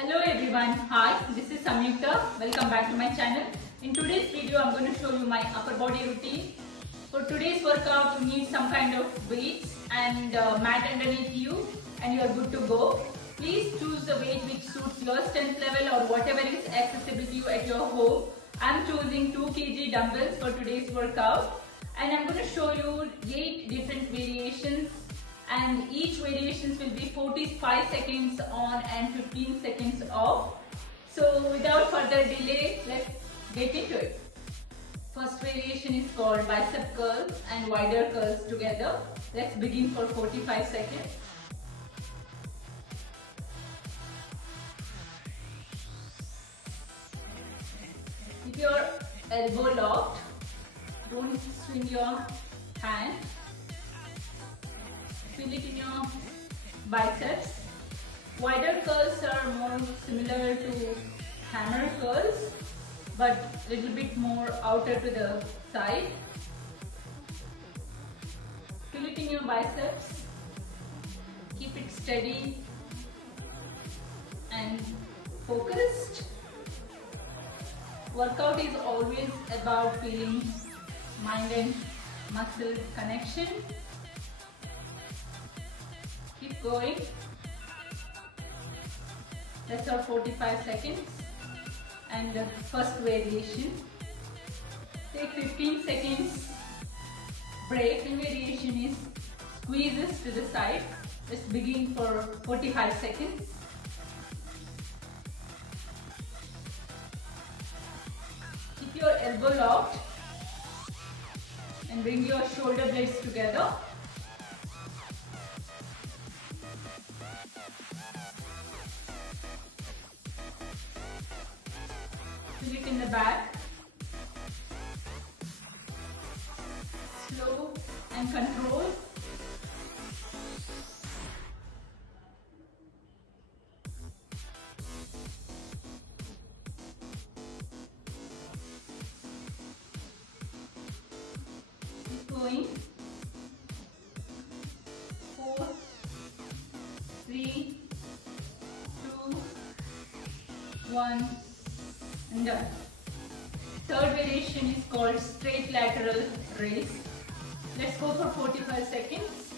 Hello everyone, hi, this is Samyukta. Welcome back to my channel. In today's video, I'm going to show you my upper body routine. For today's workout, you need some kind of weights and mat underneath you and you are good to go. Please choose the weight which suits your strength level or whatever is accessible to you at your home. I'm choosing 2 kg dumbbells for today's workout and I'm going to show you 8 different variations, and each variations will be 45 seconds on and 15 seconds off. So without further delay, let's get into it. First variation is called bicep curls and wider curls together. Let's begin for 45 seconds. Keep your elbow locked. Don't swing your hand. Feel it in your biceps. Wider curls are more similar to hammer curls, but a little bit more outer to the side. Feel it in your biceps. Keep it steady and focused. Workout is always about feeling mind and muscle connection. Keep going. That's our 45 seconds. And the first variation. Take 15 seconds break. The variation is squeezes to the side. Let's begin for 45 seconds. Keep your elbow locked and bring your shoulder blades together. Feel it in the back. Slow and control. Keep going. 4, 3, 2, 1. And done. Third variation is called straight lateral raise. Let's go for 45 seconds.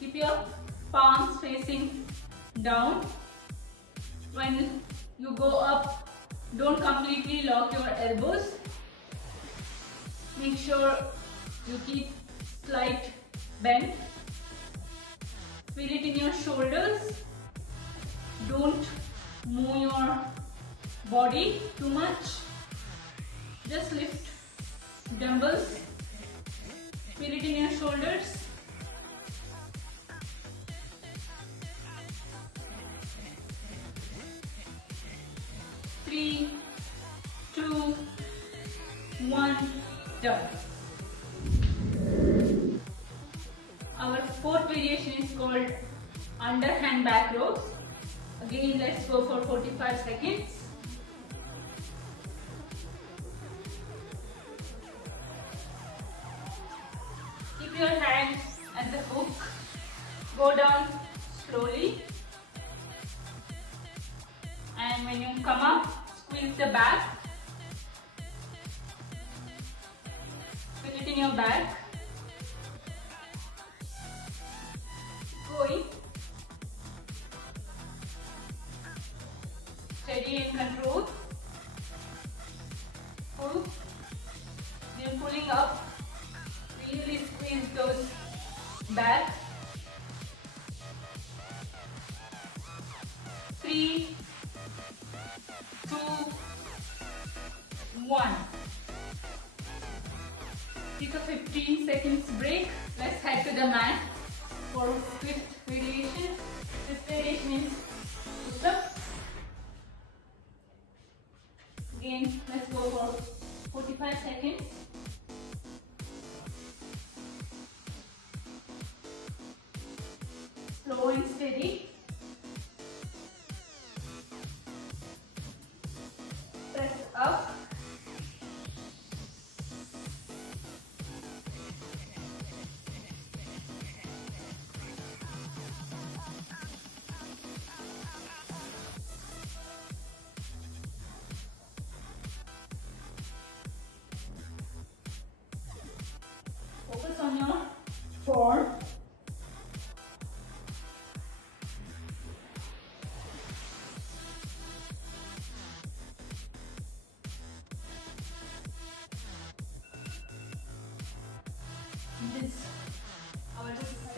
Keep your palms facing down. When you go up, don't completely lock your elbows. Make sure you keep slight bend. Feel it in your shoulders. Don't move your body too much. Just lift dumbbells. Feel it in your shoulders. Three, 2, 1, done. Our fourth variation is called underhand back rows. Again, let's go for 45 seconds. Keep your hands at the hook. Go down slowly. And when you come up, squeeze the back. Feel it in your back. Going. Steady and control. Pull. Then pulling up. Really squeeze those back. 3, 2, 1. Take a 15 seconds break. Let's head to the mat for fifth variation. Fifth variation is push-up. Again, let's go for 45 seconds. Slow and steady. Press up.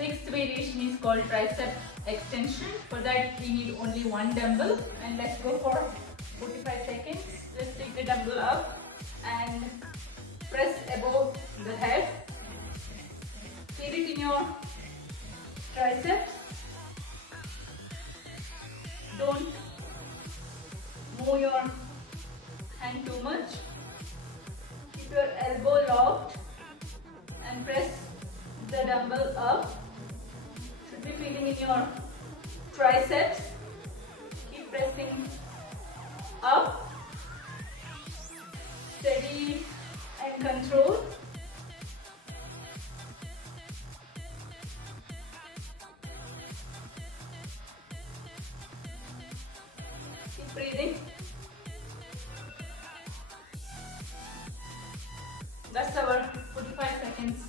sixth variation is called tricep extension. For that we need only one dumbbell, and let's go for 45 seconds. Let's take the dumbbell up and press above the head. Feel it in your triceps. Don't move your hand too much. Keep your elbow locked and press the dumbbell up. Should be feeling in your triceps. Keep pressing up. Steady and control. Keep breathing. That's our 45 seconds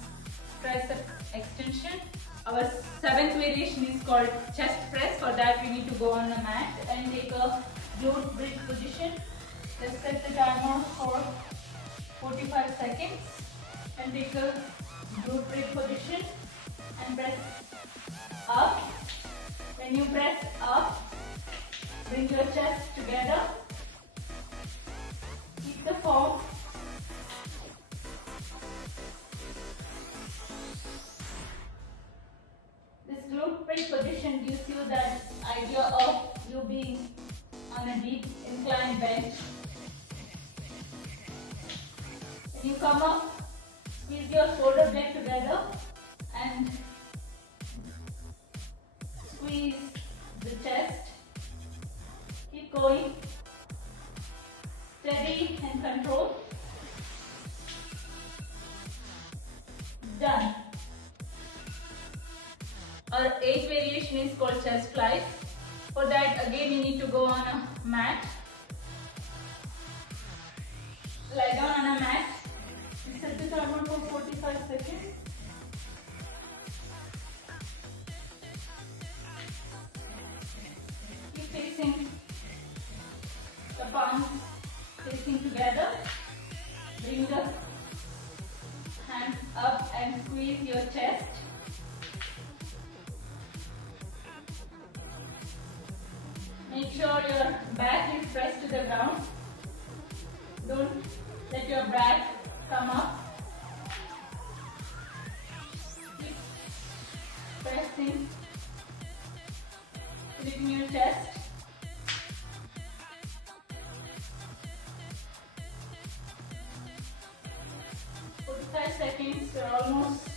tricep extension. Our seventh variation is called chest press. For that we need to go on a mat and take a glute bridge position. Let's set the timer for 45 seconds and take a glute bridge position and press up. When you press up, bring your chest together. Keep the form. This glute bridge position gives you that idea of you being on a deep inclined bench. When you come up, squeeze your shoulder blade together and squeeze the chest. Keep going. Steady and control. Done. Our eighth variation is called chest flies. For that again you need to go on a mat. Lie down on a mat. We set the timer for 45 seconds. Keep facing the palms facing together. Bring the hands up and squeeze your chest. Make sure your back is pressed to the ground. Don't let your back come up. Keep pressing. Lifting your chest. For 5 seconds, you're almost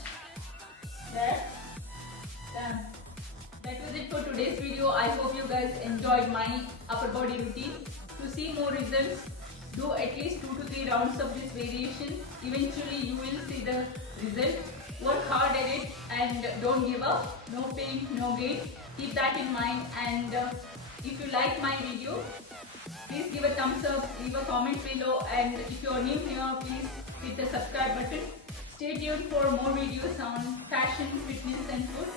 there. Done. That was it for today's video. I hope you guys enjoyed my upper body routine. To see more results, do at least 2 to 3 rounds of this variation. Eventually you will see the result. Work hard at it and don't give up. No pain, no gain. Keep that in mind, and if you like my video, please give a thumbs up, leave a comment below, and if you are new here, please hit the subscribe button. Stay tuned for more videos on fashion, fitness and food.